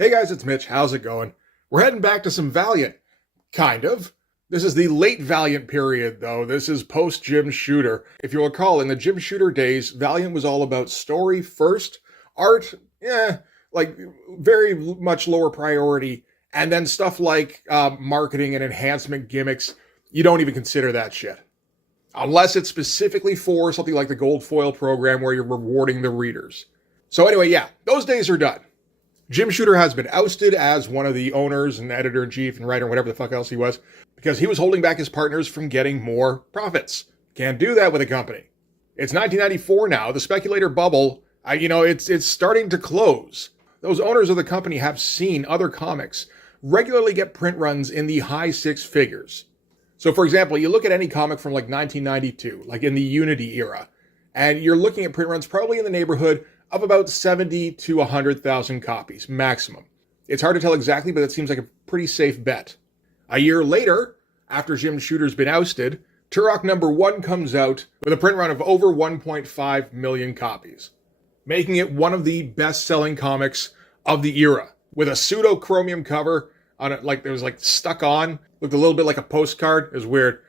Hey guys, it's Mitch. How's it going? We're heading back to some Valiant. Kind of. This is the late Valiant period, though. This is post-Jim Shooter. If you'll recall, in the Jim Shooter days, Valiant was all about story first, art, very much lower priority, and then stuff like marketing and enhancement gimmicks, you don't even consider that shit. Unless it's specifically for something like the Gold Foil program where you're rewarding the readers. So anyway, yeah, those days are done. Jim Shooter has been ousted as one of the owners and editor-in-chief and writer, whatever the fuck else he was, because he was holding back his partners from getting more profits. Can't do that with a company. It's 1994 now. The speculator bubble, it's starting to close. Those owners of the company have seen other comics regularly get print runs in the high six figures. So, for example, you look at any comic from like 1992, like in the Unity era, and you're looking at print runs probably in the neighborhood of about 70 to 100,000 copies, maximum. It's hard to tell exactly, but it seems like a pretty safe bet. A year later, after Jim Shooter's been ousted, Turok #1 comes out with a print run of over 1.5 million copies, making it one of the best-selling comics of the era, with a pseudo Chromium cover on it, like there was like stuck on, looked a little bit like a postcard. It was weird.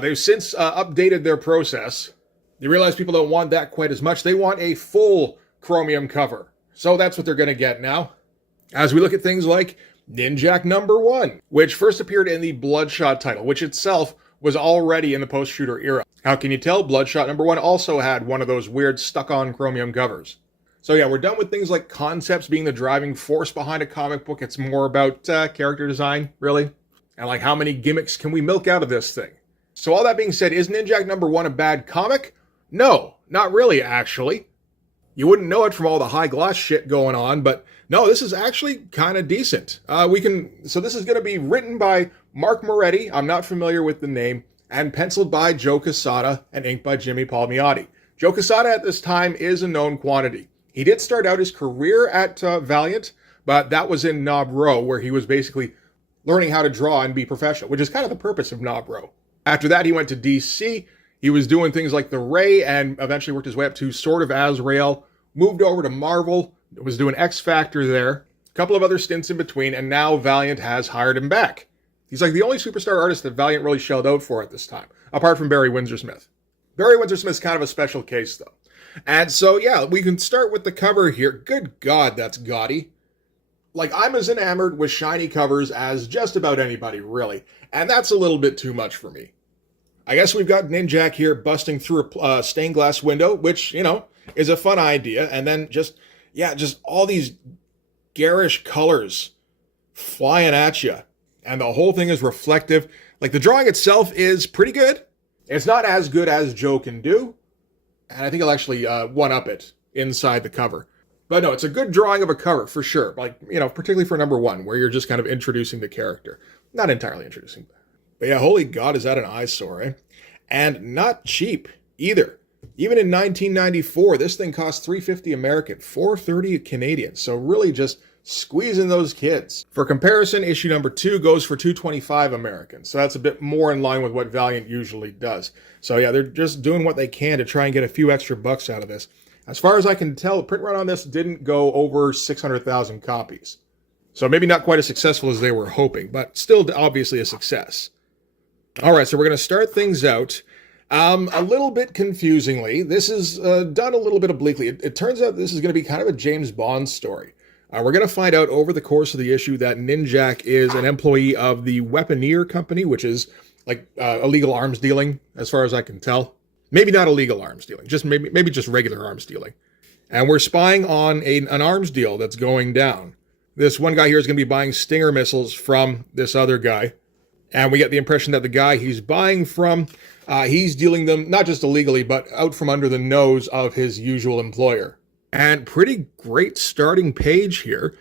They've since updated their process. You realize people don't want that quite as much. They want a full Chromium cover. So that's what they're going to get now. As we look at things like Ninjak #1, which first appeared in the Bloodshot title, which itself was already in the post-shooter era. How can you tell? Bloodshot #1 also had one of those weird stuck-on Chromium covers. So yeah, we're done with things like concepts being the driving force behind a comic book. It's more about character design, really. And like, how many gimmicks can we milk out of this thing? So all that being said, is Ninjak #1 a bad comic? No, not really, actually. You wouldn't know it from all the high gloss shit going on, but no, this is actually kind of decent. So this is going to be written by Mark Moretti. I'm not familiar with the name, and penciled by Joe Quesada and inked by Jimmy Palmiotti. Joe Quesada at this time is a known quantity. He did start out his career at Valiant, but that was in Knob Row, where he was basically learning how to draw and be professional, which is kind of the purpose of Knob Row. After that, he went to DC. He was doing things like The Ray and eventually worked his way up to Sword of Azrael, moved over to Marvel, was doing X Factor there, a couple of other stints in between, and now Valiant has hired him back. He's like the only superstar artist that Valiant really shelled out for at this time, apart from Barry Windsor-Smith. Barry Windsor-Smith's kind of a special case, though. And so, yeah, we can start with the cover here. Good God, that's gaudy. Like, I'm as enamored with shiny covers as just about anybody, really. And that's a little bit too much for me. I guess we've got Ninjak here busting through a stained glass window, which, is a fun idea. And then just all these garish colors flying at you. And the whole thing is reflective. Like, the drawing itself is pretty good. It's not as good as Joe can do. And I think I'll actually one-up it inside the cover. But no, it's a good drawing of a cover, for sure. Like, particularly for #1, where you're just kind of introducing the character. Not entirely introducing. But yeah, holy God, is that an eyesore, eh? And not cheap, either. Even in 1994, this thing cost $350 American, $430 Canadian. So really just squeezing those kids. For comparison, issue #2 goes for $225 American. So that's a bit more in line with what Valiant usually does. So yeah, they're just doing what they can to try and get a few extra bucks out of this. As far as I can tell, the print run on this didn't go over 600,000 copies. So maybe not quite as successful as they were hoping, but still obviously a success. All right, so we're going to start things out a little bit confusingly. This is done a little bit obliquely. It turns out this is going to be kind of a James Bond story. We're going to find out over the course of the issue that Ninjak is an employee of the Weaponeer Company, which is like illegal arms dealing, as far as I can tell. Maybe not illegal arms dealing, just maybe just regular arms dealing. And we're spying on an arms deal that's going down. This one guy here is going to be buying Stinger missiles from this other guy. And we get the impression that the guy he's buying from, he's dealing them not just illegally, but out from under the nose of his usual employer. And pretty great starting page here.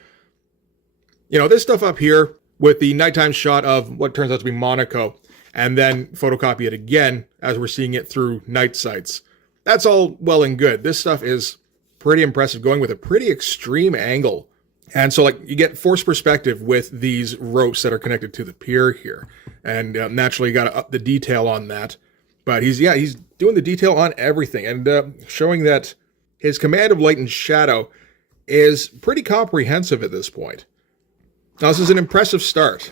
This stuff up here with the nighttime shot of what turns out to be Monaco, and then photocopy it again as we're seeing it through night sights. That's all well and good. This stuff is pretty impressive, going with a pretty extreme angle. And so, you get forced perspective with these ropes that are connected to the pier here. And naturally, you got to up the detail on that. But he's doing the detail on everything and showing that his command of light and shadow is pretty comprehensive at this point. Now, this is an impressive start.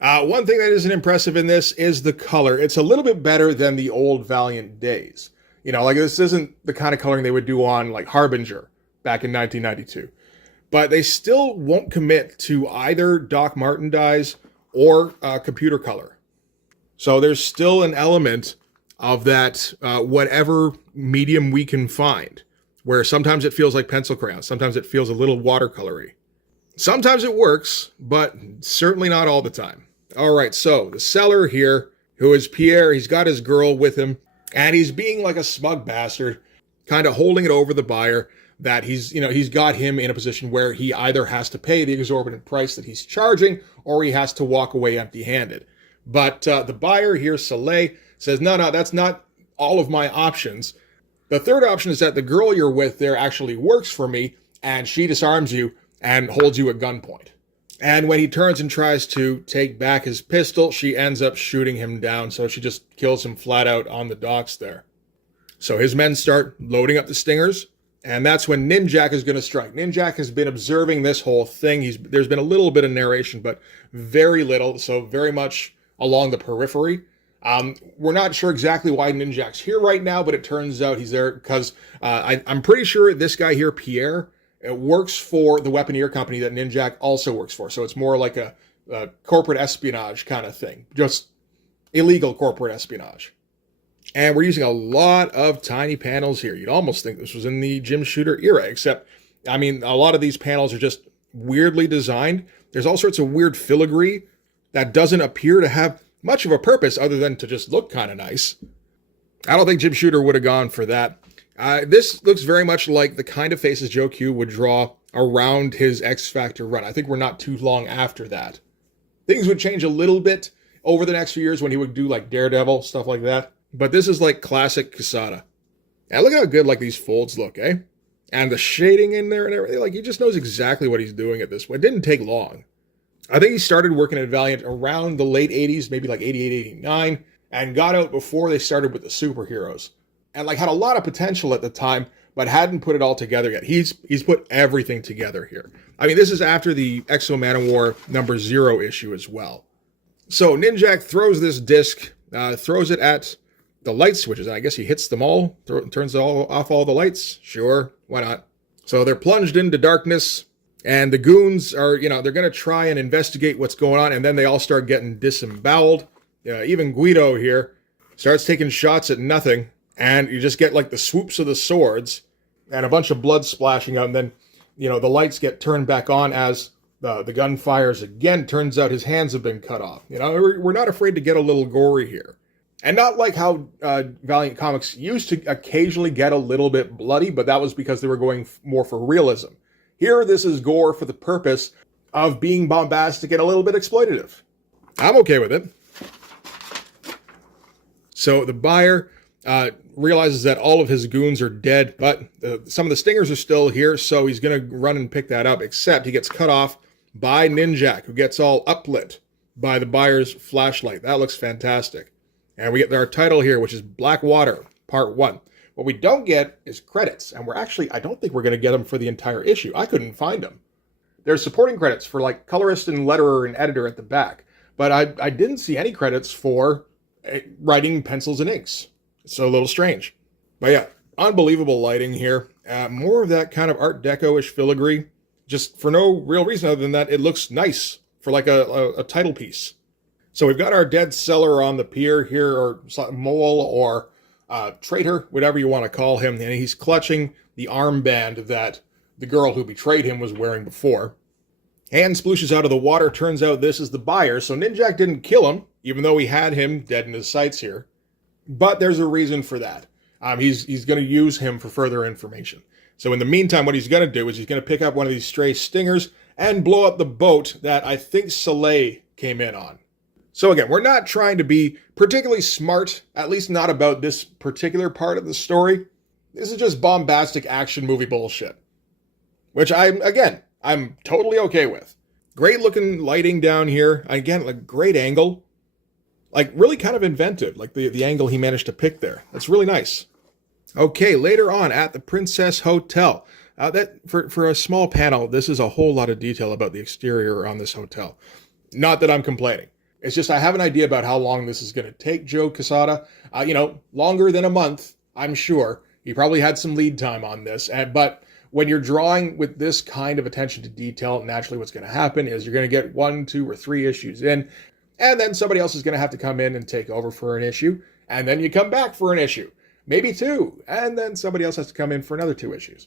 One thing that isn't impressive in this is the color. It's a little bit better than the old Valiant days. You know, like this isn't the kind of coloring they would do on like Harbinger back in 1992. But they still won't commit to either Doc Martin dyes or computer color. So there's still an element of that whatever medium we can find, where sometimes it feels like pencil crayon, sometimes it feels a little watercolory. Sometimes it works, but certainly not all the time. All right, so the seller here, who is Pierre, he's got his girl with him, and he's being like a smug bastard, kind of holding it over the buyer that he's got him in a position where he either has to pay the exorbitant price that he's charging or he has to walk away empty-handed. But the buyer here, Soleil, says, no, that's not all of my options. The third option is that the girl you're with there actually works for me, and she disarms you and holds you at gunpoint. And when he turns and tries to take back his pistol, she ends up shooting him down, so she just kills him flat out on the docks there. So his men start loading up the stingers, and that's when Ninjak is going to strike. Ninjak has been observing this whole thing. There's been a little bit of narration, but very little, so very much along the periphery. We're not sure exactly why Ninjak's here right now, but it turns out he's there because I'm pretty sure this guy here, Pierre, works for the weaponeer company that Ninjak also works for. So it's more like a corporate espionage kind of thing, just illegal corporate espionage. And we're using a lot of tiny panels here. You'd almost think this was in the Jim Shooter era, except, I mean, a lot of these panels are just weirdly designed. There's all sorts of weird filigree that doesn't appear to have much of a purpose other than to just look kind of nice. I don't think Jim Shooter would have gone for that. This looks very much like the kind of faces Joe Q would draw around his X Factor run. I think we're not too long after that. Things would change a little bit over the next few years when he would do like Daredevil, stuff like that. But this is like classic Quesada. And look at how good like these folds look, eh? And the shading in there and everything. Like he just knows exactly what he's doing at this point. It didn't take long. I think he started working at Valiant around the late 80s, maybe like 88, 89, and got out before they started with the superheroes. And like had a lot of potential at the time, but hadn't put it all together yet. He's put everything together here. I mean, this is after the Exo Manowar number 0 issue as well. So Ninjak throws this disc, throws it at the light switches. I guess he hits them all, turns off all the lights. Sure, why not? So they're plunged into darkness, and the goons are, they're going to try and investigate what's going on, and then they all start getting disemboweled. Even Guido here starts taking shots at nothing. And you just get like the swoops of the swords and a bunch of blood splashing out. And then, the lights get turned back on as the gun fires again. Turns out his hands have been cut off. We're not afraid to get a little gory here. And not like how Valiant Comics used to occasionally get a little bit bloody, but that was because they were going more for realism. Here, this is gore for the purpose of being bombastic and a little bit exploitative. I'm okay with it. So the buyer realizes that all of his goons are dead, but some of the stingers are still here, so he's going to run and pick that up, except he gets cut off by Ninjak, who gets all uplit by the buyer's flashlight. That looks fantastic. And we get our title here, which is Black Water, Part 1. What we don't get is credits, and I don't think we're going to get them for the entire issue. I couldn't find them. There's supporting credits for like colorist and letterer and editor at the back, but I didn't see any credits for writing, pencils, and inks. It's a little strange. But yeah, unbelievable lighting here. More of that kind of Art Deco-ish filigree, just for no real reason other than that it looks nice for like a title piece. So we've got our dead seller on the pier here, or mole, or traitor, whatever you want to call him, and he's clutching the armband that the girl who betrayed him was wearing before. Hand splooshes out of the water. Turns out this is the buyer, so Ninjak didn't kill him, even though he had him dead in his sights here. But there's a reason for that. He's going to use him for further information. So in the meantime, what he's going to do is he's going to pick up one of these stray stingers and blow up the boat that I think Soleil came in on. So again, we're not trying to be particularly smart, at least not about this particular part of the story. This is just bombastic action movie bullshit, which I'm totally okay with. Great looking lighting down here. Again, like great angle. Like really kind of inventive, like the angle he managed to pick there. That's really nice. Okay, later on at the Princess Hotel, That for a small panel, this is a whole lot of detail about the exterior on this hotel. Not that I'm complaining. It's just I have an idea about how long this is going to take Joe Quesada. Longer than a month, I'm sure. He probably had some lead time on this. But when you're drawing with this kind of attention to detail, naturally what's going to happen is you're going to get 1, 2, or 3 issues in, and then somebody else is going to have to come in and take over for an issue, and then you come back for an issue, maybe 2, and then somebody else has to come in for another 2 issues.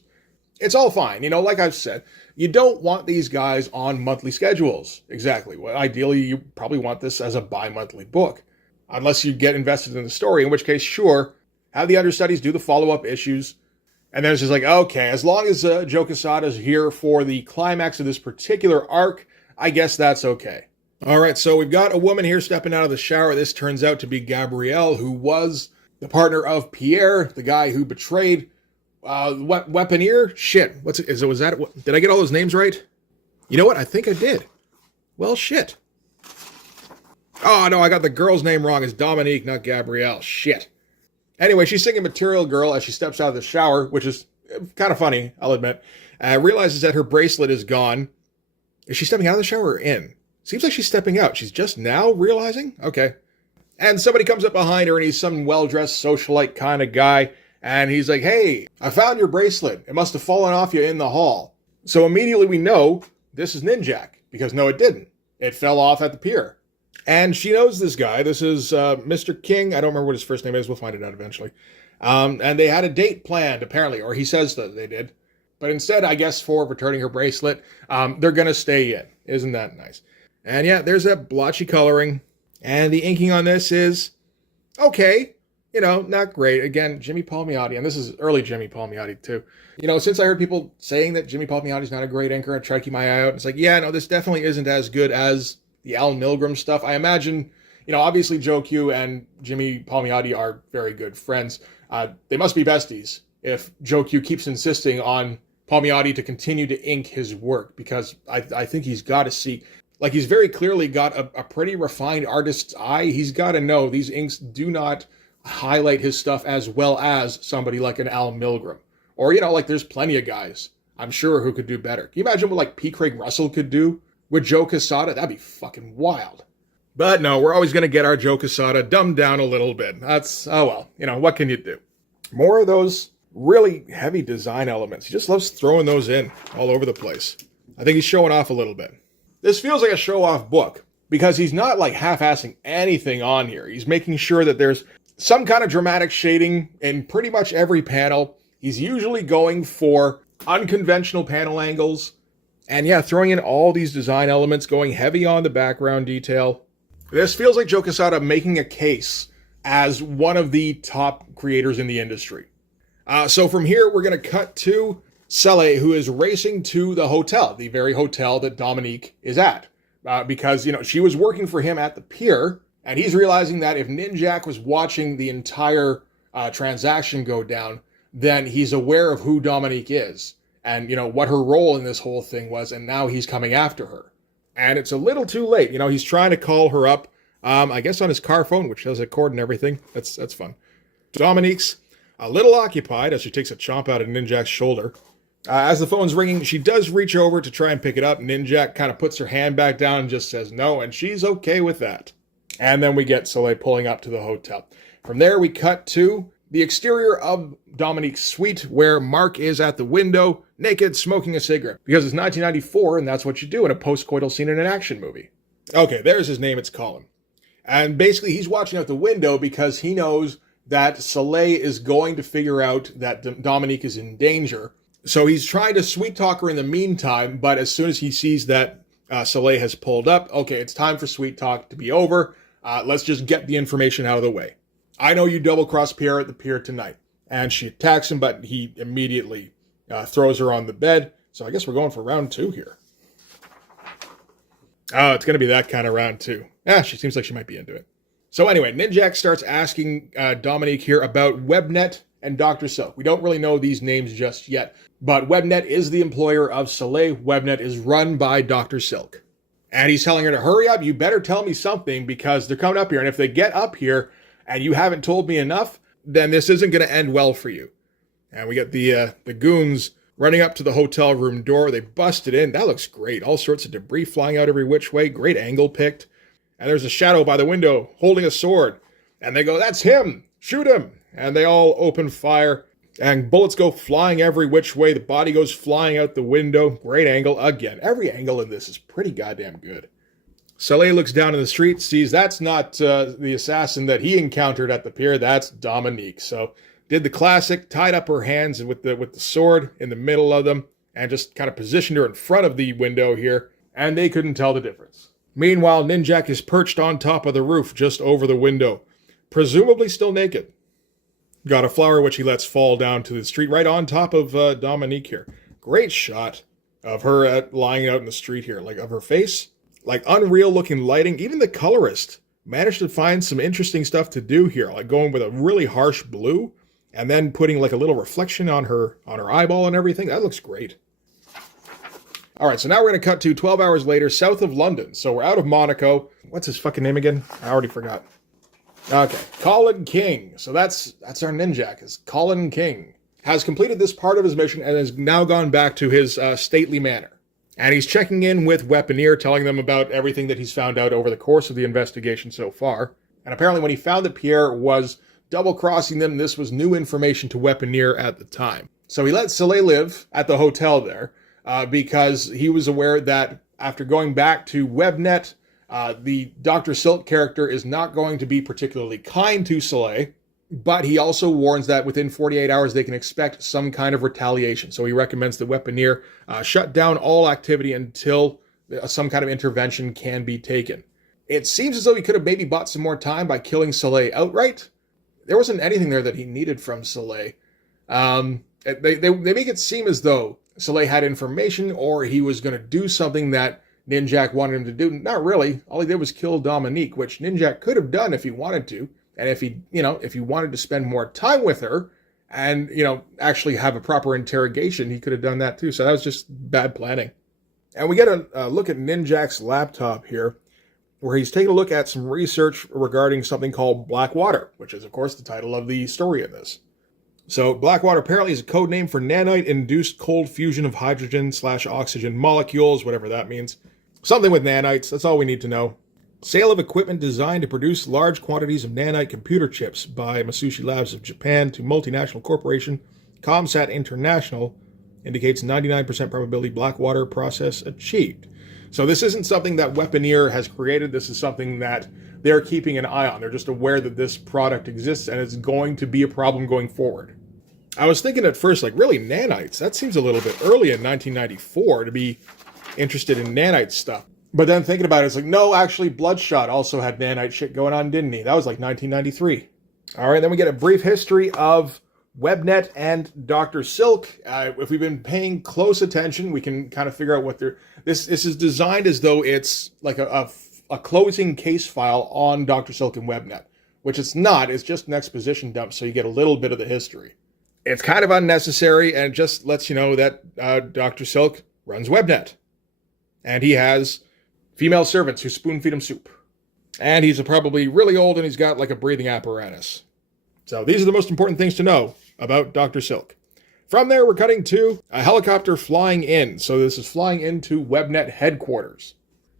It's all fine. Like I've said, you don't want these guys on monthly schedules. Exactly. Well, ideally, you probably want this as a bi-monthly book, unless you get invested in the story, in which case, sure, have the understudies do the follow-up issues. And then it's just like, okay, as long as Joe Quesada is here for the climax of this particular arc, I guess that's okay. All right, so we've got a woman here stepping out of the shower. This turns out to be Gabrielle, who was the partner of Pierre, the guy who betrayed Weaponeer? Shit. Did I get all those names right? You know what? I think I did. Well, shit. Oh, no, I got the girl's name wrong. It's Dominique, not Gabrielle. Shit. Anyway, she's singing Material Girl as she steps out of the shower, which is kind of funny, I'll admit. Realizes that her bracelet is gone. Is she stepping out of the shower or in? Seems like she's stepping out. She's just now realizing? Okay. And somebody comes up behind her, and he's some well-dressed socialite kind of guy. And he's like, hey, I found your bracelet. It must have fallen off you in the hall. So immediately we know this is Ninjak, because no, it didn't. It fell off at the pier. And she knows this guy. This is Mr. King. I don't remember what his first name is. We'll find it out eventually. And they had a date planned, apparently, or he says that they did. But instead, I guess, for returning her bracelet, they're going to stay in. Isn't that nice? And yeah, there's that blotchy coloring. And the inking on this is okay. Not great. Again, Jimmy Palmiotti, and this is early Jimmy Palmiotti too. Since I heard people saying that Jimmy Palmiotti's not a great inker, I try to keep my eye out. It's like, yeah, no, this definitely isn't as good as the Al Milgrom stuff. I imagine, obviously Joe Q and Jimmy Palmiotti are very good friends. They must be besties if Joe Q keeps insisting on Palmiotti to continue to ink his work, because I think he's got to see, like, he's very clearly got a pretty refined artist's eye. He's got to know these inks do not highlight his stuff as well as somebody like an Al Milgrom. Or, there's plenty of guys, I'm sure, who could do better. Can you imagine what, like, P. Craig Russell could do with Joe Quesada? That'd be fucking wild. But no, we're always going to get our Joe Quesada dumbed down a little bit. That's, oh well, what can you do? More of those really heavy design elements. He just loves throwing those in all over the place. I think he's showing off a little bit. This feels like a show-off book, because he's not, like, half-assing anything on here. He's making sure that there's some kind of dramatic shading in pretty much every panel. He's usually going for unconventional panel angles. And yeah, throwing in all these design elements, going heavy on the background detail. This feels like Joe Quesada making a case as one of the top creators in the industry. So from here, we're going to cut to Soleil, who is racing to the hotel, the very hotel that Dominique is at. Because, she was working for him at the pier. And he's realizing that if Ninjak was watching the entire transaction go down, then he's aware of who Dominique is and, what her role in this whole thing was. And now he's coming after her. And it's a little too late. He's trying to call her up, I guess on his car phone, which has a cord and everything. That's fun. Dominique's a little occupied as she takes a chomp out of Ninjak's shoulder. As the phone's ringing, she does reach over to try and pick it up. Ninjak kind of puts her hand back down and just says no, and she's okay with that. And then we get Soleil pulling up to the hotel. From there, we cut to the exterior of Dominique's suite, where Mark is at the window, naked, smoking a cigarette. Because it's 1994, and that's what you do in a post-coital scene in an action movie. Okay, there's his name, it's Colin. And basically, he's watching out the window because he knows that Soleil is going to figure out that Dominique is in danger. So he's trying to sweet-talk her in the meantime, but as soon as he sees that Soleil has pulled up, okay, it's time for sweet talk to be over. Let's just get the information out of the way. I know you double-crossed Pierre at the pier tonight. And she attacks him, but he immediately throws her on the bed. So I guess we're going for round 2 here. Oh, it's going to be that kind of round 2. She seems like she might be into it. So anyway, Ninjak starts asking Dominique here about Webnet and Dr. Silk. We don't really know these names just yet, but Webnet is the employer of Soleil. Webnet is run by Dr. Silk. And he's telling her to hurry up. You better tell me something because they're coming up here. And if they get up here and you haven't told me enough, then this isn't going to end well for you. And we get the goons Running up to the hotel room door, they busted in. That looks great. All sorts of debris flying out every which way. Great angle picked. And there's a shadow by the window holding a sword. And they go, "That's him! Shoot him!" And they all open fire. And bullets go flying every which way. The body goes flying out the window. Great angle. Again, every angle in this is pretty goddamn good. Soleil looks down in the street, sees that's not the assassin that he encountered at the pier. That's Dominique. So did the classic, tied up her hands with the sword in the middle of them, and just kind of positioned her in front of the window here, and they couldn't tell the difference. Meanwhile, Ninjak is perched on top of the roof just over the window, presumably still naked. Got a flower which he lets fall down to the street right on top of Dominique here. Great shot of her lying out in the street here, like of her face. Like unreal looking lighting. Even the colorist managed to find some interesting stuff to do here, like going with a really harsh blue and then putting like a little reflection on her eyeball and everything. That looks great. All right, so now we're going to cut to 12 hours later, south of London. So we're out of Monaco. What's his fucking name again? I already forgot. Okay, Colin King. So that's our Ninjak, is Colin King. Has completed this part of his mission and has now gone back to his stately manor. And he's checking in with Weaponeer, telling them about everything that he's found out over the course of the investigation so far. And apparently when he found that Pierre was double-crossing them, this was new information to Weaponeer at the time. So he let Soleil live at the hotel there because he was aware that after going back to Webnet, the Dr. Silk character is not going to be particularly kind to Soleil, but he also warns that within 48 hours they can expect some kind of retaliation. So he recommends that Weaponeer shut down all activity until some kind of intervention can be taken. It seems as though he could have maybe bought some more time by killing Soleil outright. There wasn't anything there that he needed from Soleil. They make it seem as though Soleil had information or he was going to do something that Ninjak wanted him to do. Not really. All he did was kill Dominique, which Ninjak could have done if he wanted to. And if he wanted to spend more time with her and, actually have a proper interrogation, he could have done that too. So that was just bad planning. And we get a look at Ninjak's laptop here, where he's taking a look at some research regarding something called Blackwater, which is, of course, the title of the story in this. So Blackwater apparently is a code name for nanite-induced cold fusion of hydrogen/oxygen molecules, whatever that means. Something with nanites, that's all we need to know. Sale of equipment designed to produce large quantities of nanite computer chips by Masushi Labs of Japan to multinational corporation Comsat International indicates 99% probability Blackwater process achieved. So this isn't something that Weaponeer has created. This is something that they're keeping an eye on. They're just aware that this product exists and it's going to be a problem going forward. I was thinking at first, like, really, nanites? That seems a little bit early in 1994 to be interested in nanite stuff. But then thinking about it, it's like, no, actually, Bloodshot also had nanite shit going on, didn't he? That was like 1993. All right, then we get a brief history of Webnet and Dr. Silk. If we've been paying close attention, we can kind of figure out what they're... This is designed as though it's like a closing case file on Dr. Silk and Webnet, which it's not. It's just an exposition dump, so you get a little bit of the history. It's kind of unnecessary, and it just lets you know that Dr. Silk runs Webnet. And he has female servants who spoon feed him soup. And he's probably really old and he's got like a breathing apparatus. So these are the most important things to know about Dr. Silk. From there, we're cutting to a helicopter flying in. So this is flying into Webnet headquarters.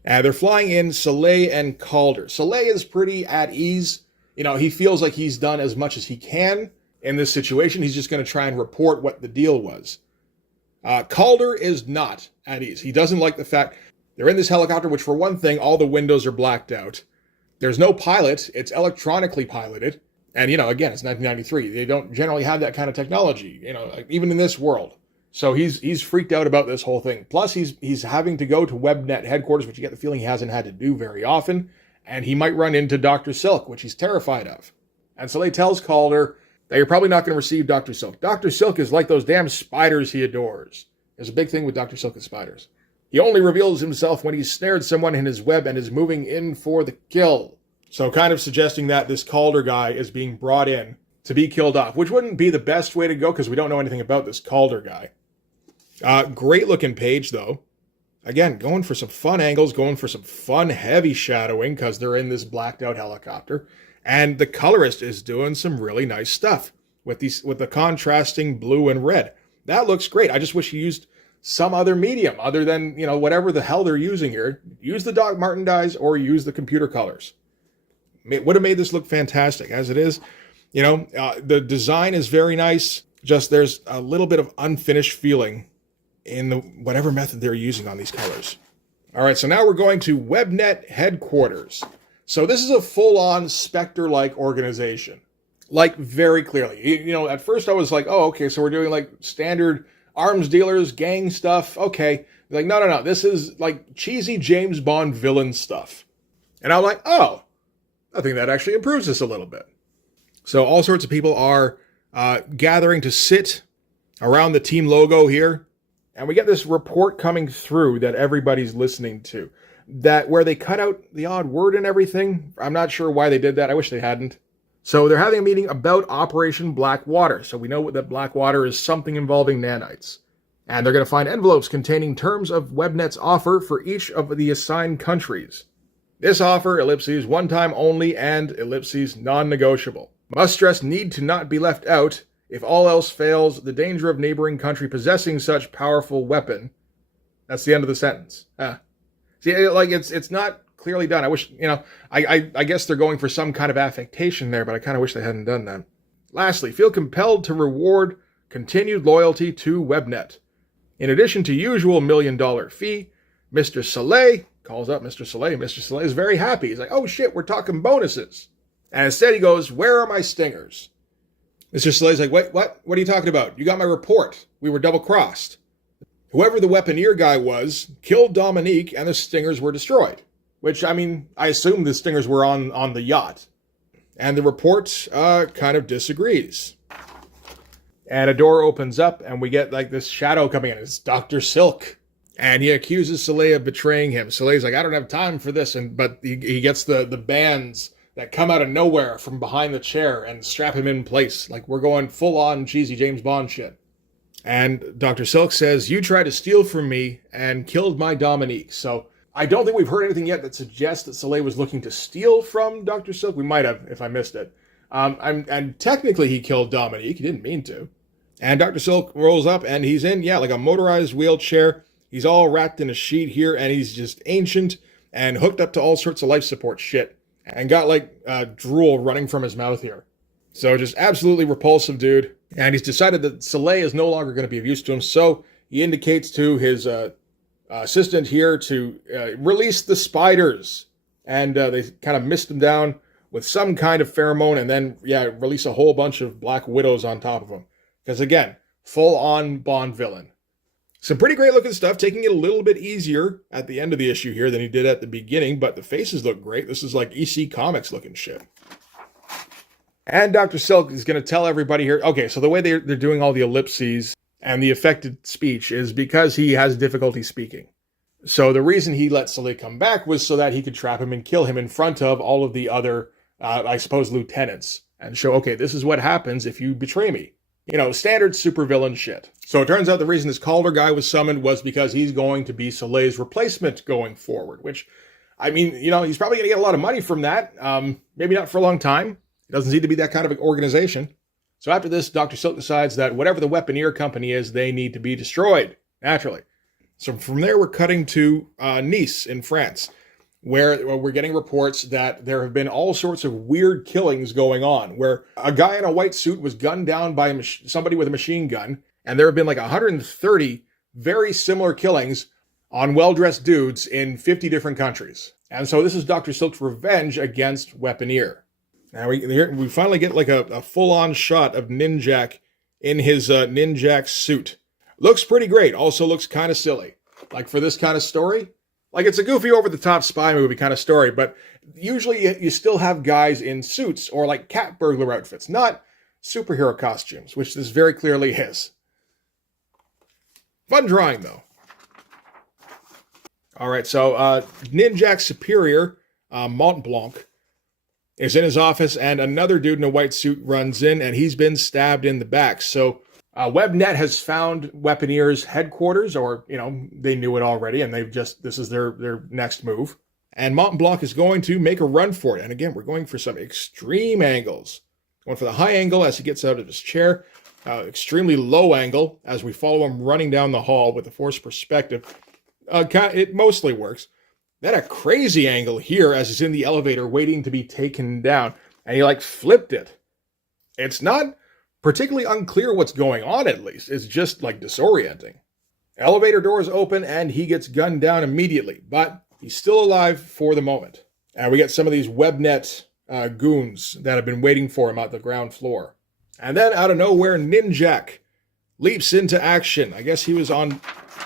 And they're flying in Soleil and Calder. Soleil is pretty at ease. He feels like he's done as much as he can in this situation. He's just going to try and report what the deal was. Calder is not at ease. He doesn't like the fact they're in this helicopter, which for one thing, all the windows are blacked out. There's no pilot. It's electronically piloted. And, again, it's 1993. They don't generally have that kind of technology, even in this world. So he's freaked out about this whole thing. Plus, he's having to go to Webnet headquarters, which you get the feeling he hasn't had to do very often. And he might run into Dr. Silk, which he's terrified of. And Soleil tells Calder that you're probably not going to receive Dr. Silk. Dr. Silk is like those damn spiders he adores. There's a big thing with Dr. Silk and spiders. He only reveals himself when he's snared someone in his web and is moving in for the kill. So kind of suggesting that this Calder guy is being brought in to be killed off, which wouldn't be the best way to go because we don't know anything about this Calder guy. Great looking page, though. Again, going for some fun angles, going for some fun heavy shadowing because they're in this blacked out helicopter. And the colorist is doing some really nice stuff with the contrasting blue and red. That looks great. I just wish he used some other medium other than, whatever the hell they're using here. Use the Doc Martin dyes or use the computer colors. Would have made this look fantastic. As it is, the design is very nice. Just there's a little bit of unfinished feeling in the whatever method they're using on these colors. All right, so now we're going to Webnet headquarters. So this is a full-on Spectre-like organization. Like, very clearly. At first I was like, oh, okay, so we're doing like standard arms dealers, gang stuff. Okay. Like, no. This is like cheesy James Bond villain stuff. And I'm like, oh, I think that actually improves this a little bit. So all sorts of people are gathering to sit around the team logo here. And we get this report coming through that everybody's listening to. That where they cut out the odd word and everything. I'm not sure why they did that. I wish they hadn't. So they're having a meeting about Operation Blackwater. So we know that Blackwater is something involving nanites. And they're going to find envelopes containing terms of Webnet's offer for each of the assigned countries. This offer, ellipses, one time only and, ellipses, non-negotiable. Must stress need to not be left out. If all else fails, the danger of neighboring country possessing such powerful weapon. That's the end of the sentence. See, it's not clearly done. I wish, I guess they're going for some kind of affectation there, but I kind of wish they hadn't done that. Lastly, feel compelled to reward continued loyalty to Webnet. In addition to usual $1 million fee, Mr. Soleil calls up Mr. Soleil. Mr. Soleil is very happy. He's like, oh shit, we're talking bonuses. And instead he goes, where are my stingers? Mr. Soleil's like, wait, what? What are you talking about? You got my report. We were double-crossed. Whoever the weaponeer guy was killed Dominique and the stingers were destroyed. Which, I assume the stingers were on the yacht. And the report kind of disagrees. And a door opens up and we get like this shadow coming in. It's Dr. Silk. And he accuses Soleil of betraying him. Soleil's like, I don't have time for this. But he gets the bands that come out of nowhere from behind the chair and strap him in place. Like we're going full-on cheesy James Bond shit. And Dr. Silk says, you tried to steal from me and killed my Dominique. So I don't think we've heard anything yet that suggests that Soleil was looking to steal from Dr. Silk. We might have, if I missed it. And technically he killed Dominique. He didn't mean to. And Dr. Silk rolls up and he's in, like a motorized wheelchair. He's all wrapped in a sheet here and he's just ancient and hooked up to all sorts of life support shit. And got like drool running from his mouth here. So just absolutely repulsive dude. And he's decided that Soleil is no longer going to be of use to him. So he indicates to his assistant here to release the spiders. And they kind of mist him down with some kind of pheromone. And then, release a whole bunch of black widows on top of him. Because again, full-on Bond villain. Some pretty great looking stuff, taking it a little bit easier at the end of the issue here than he did at the beginning, but the faces look great. This is like EC Comics looking shit. And Dr. Silk is going to tell everybody here, okay, so the way they're doing all the ellipses and the affected speech is because he has difficulty speaking. So the reason he let Soleil come back was so that he could trap him and kill him in front of all of the other, I suppose, lieutenants and show, okay, this is what happens if you betray me. Standard supervillain shit. So it turns out the reason this Calder guy was summoned was because he's going to be Soleil's replacement going forward, which, he's probably going to get a lot of money from that. Maybe not for a long time. It doesn't seem to be that kind of an organization. So after this, Dr. Silk decides that whatever the weaponeer company is, they need to be destroyed, naturally. So from there, we're cutting to Nice in France, where we're getting reports that there have been all sorts of weird killings going on, where a guy in a white suit was gunned down by somebody with a machine gun, and there have been like 130 very similar killings on well-dressed dudes in 50 different countries. And so this is Dr. Silk's revenge against Weaponeer. Now we finally get like a full-on shot of Ninjak in his Ninjak suit. Looks pretty great, also looks kind of silly. Like for this kind of story, like it's a goofy over-the-top spy movie kind of story, but usually you still have guys in suits or like cat burglar outfits, not superhero costumes, which this very clearly is. Fun drawing, though. All right, so Ninjak's superior, Mont Blanc, is in his office, and another dude in a white suit runs in, and he's been stabbed in the back. So Webnet has found Weaponeer's headquarters, or, they knew it already, and this is their next move. And Mont Blanc is going to make a run for it. And again, we're going for some extreme angles. Going for the high angle as he gets out of his chair. extremely low angle as we follow him running down the hall with a forced perspective. It mostly works. Then a crazy angle here as he's in the elevator waiting to be taken down, and he like flipped it. It's not particularly unclear what's going on, at least. It's just like disorienting. Elevator doors open and he gets gunned down immediately, but he's still alive for the moment. And we get some of these Webnet goons that have been waiting for him at the ground floor. And then out of nowhere, Ninjak leaps into action. I guess he was on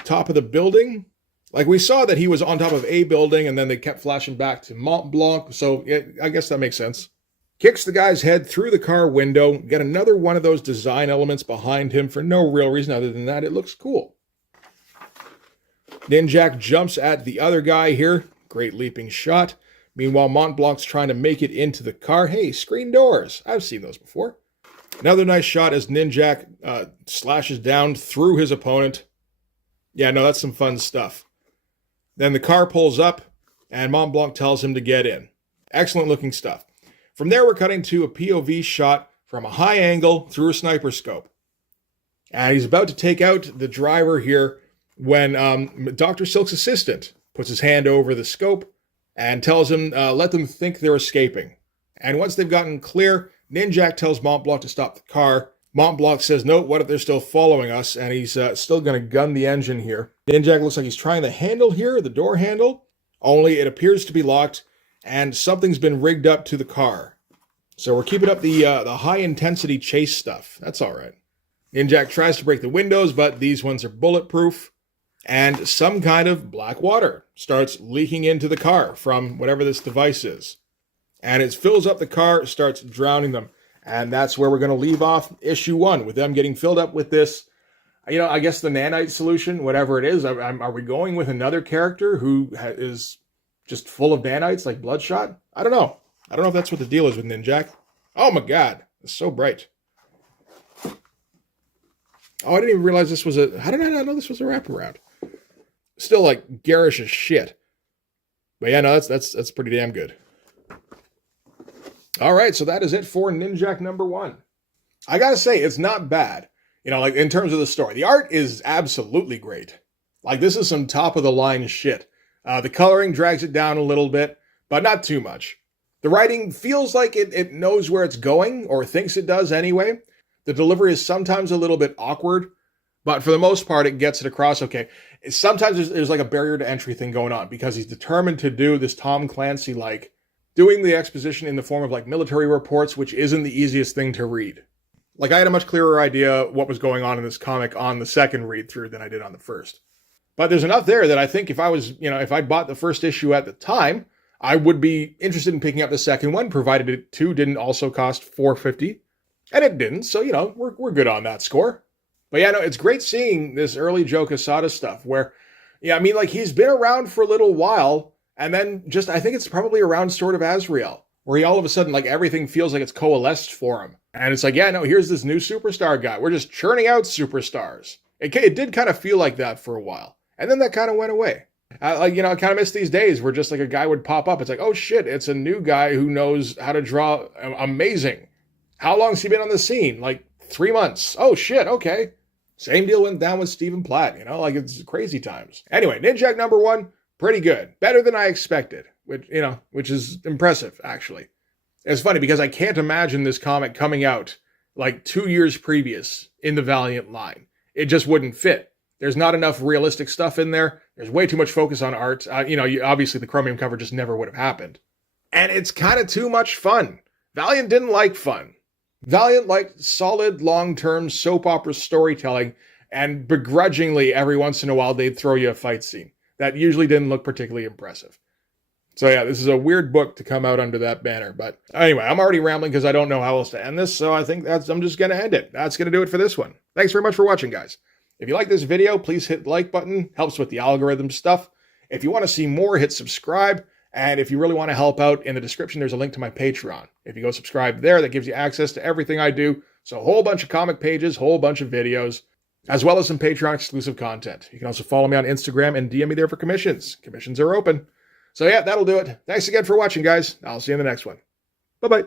top of the building. Like, we saw that he was on top of a building, and then they kept flashing back to Mont Blanc, so I guess that makes sense. Kicks the guy's head through the car window, get another one of those design elements behind him for no real reason other than that it looks cool. Ninjak jumps at the other guy here. Great leaping shot. Meanwhile, Mont Blanc's trying to make it into the car. Hey, screen doors. I've seen those before. Another nice shot as Ninjak slashes down through his opponent. Yeah, no, that's some fun stuff. Then the car pulls up, and Mont Blanc tells him to get in. Excellent looking stuff. From there, we're cutting to a POV shot from a high angle through a sniper scope. And he's about to take out the driver here when Dr. Silk's assistant puts his hand over the scope and tells him, let them think they're escaping. And once they've gotten clear, Ninjak tells Mont Blanc to stop the car. Mont Blanc says, no, what if they're still following us? And he's still going to gun the engine here. Ninjak looks like he's trying the handle here, the door handle, only it appears to be locked, and something's been rigged up to the car. So we're keeping up the high-intensity chase stuff. That's all right. Ninjak tries to break the windows, but these ones are bulletproof. And some kind of black water starts leaking into the car from whatever this device is. And it fills up the car, starts drowning them. And that's where we're going to leave off issue 1, with them getting filled up with this, I guess the nanite solution, whatever it is. Are we going with another character who is just full of nanites like Bloodshot? I don't know. I don't know if that's what the deal is with Ninjak. Oh my god, it's so bright. Oh, I didn't even realize this was how did I not know this was a wraparound? Still like garish as shit. But yeah, no, that's pretty damn good. All right, so that is it for Ninjak number 1. I gotta say, it's not bad. Like in terms of the story. The art is absolutely great. Like, this is some top-of-the-line shit. The coloring drags it down a little bit, but not too much. The writing feels like it knows where it's going, or thinks it does anyway. The delivery is sometimes a little bit awkward, but for the most part, it gets it across okay. Sometimes there's like a barrier to entry thing going on, because he's determined to do this Tom Clancy, like, doing the exposition in the form of, like, military reports, which isn't the easiest thing to read. Like, I had a much clearer idea what was going on in this comic on the second read-through than I did on the first. But there's enough there that I think if I was, if I bought the first issue at the time, I would be interested in picking up the second one, provided it too didn't also cost $4.50. And it didn't, so, we're good on that score. But yeah, no, it's great seeing this early Joe Quesada stuff where, he's been around for a little while, and then just, I think it's probably around sort of Azrael, where he all of a sudden, like, everything feels like it's coalesced for him. And it's like, yeah, no, here's this new superstar guy. We're just churning out superstars. It did kind of feel like that for a while. And then that kind of went away. I kind of miss these days where just like a guy would pop up. It's like, oh shit, it's a new guy who knows how to draw amazing. How long's he been on the scene? Like 3 months. Oh shit, okay. Same deal went down with Stephen Platt, it's crazy times. Anyway, Ninjak number 1, pretty good. Better than I expected, which is impressive, actually. It's funny because I can't imagine this comic coming out like 2 years previous in the Valiant line. It just wouldn't fit. There's not enough realistic stuff in there. There's way too much focus on art. Obviously the Chromium cover just never would have happened. And it's kind of too much fun. Valiant didn't like fun. Valiant liked solid, long-term soap opera storytelling, and begrudgingly every once in a while they'd throw you a fight scene. That usually didn't look particularly impressive. So yeah, this is a weird book to come out under that banner. But anyway, I'm already rambling because I don't know how else to end this, so I think I'm just going to end it. That's going to do it for this one. Thanks very much for watching, guys. If you like this video, please hit the like button. Helps with the algorithm stuff. If you want to see more, hit subscribe. And if you really want to help out, in the description, there's a link to my Patreon. If you go subscribe there, that gives you access to everything I do. So a whole bunch of comic pages, whole bunch of videos, as well as some Patreon exclusive content. You can also follow me on Instagram and DM me there for commissions. Commissions are open. So yeah, that'll do it. Thanks again for watching, guys. I'll see you in the next one. Bye-bye.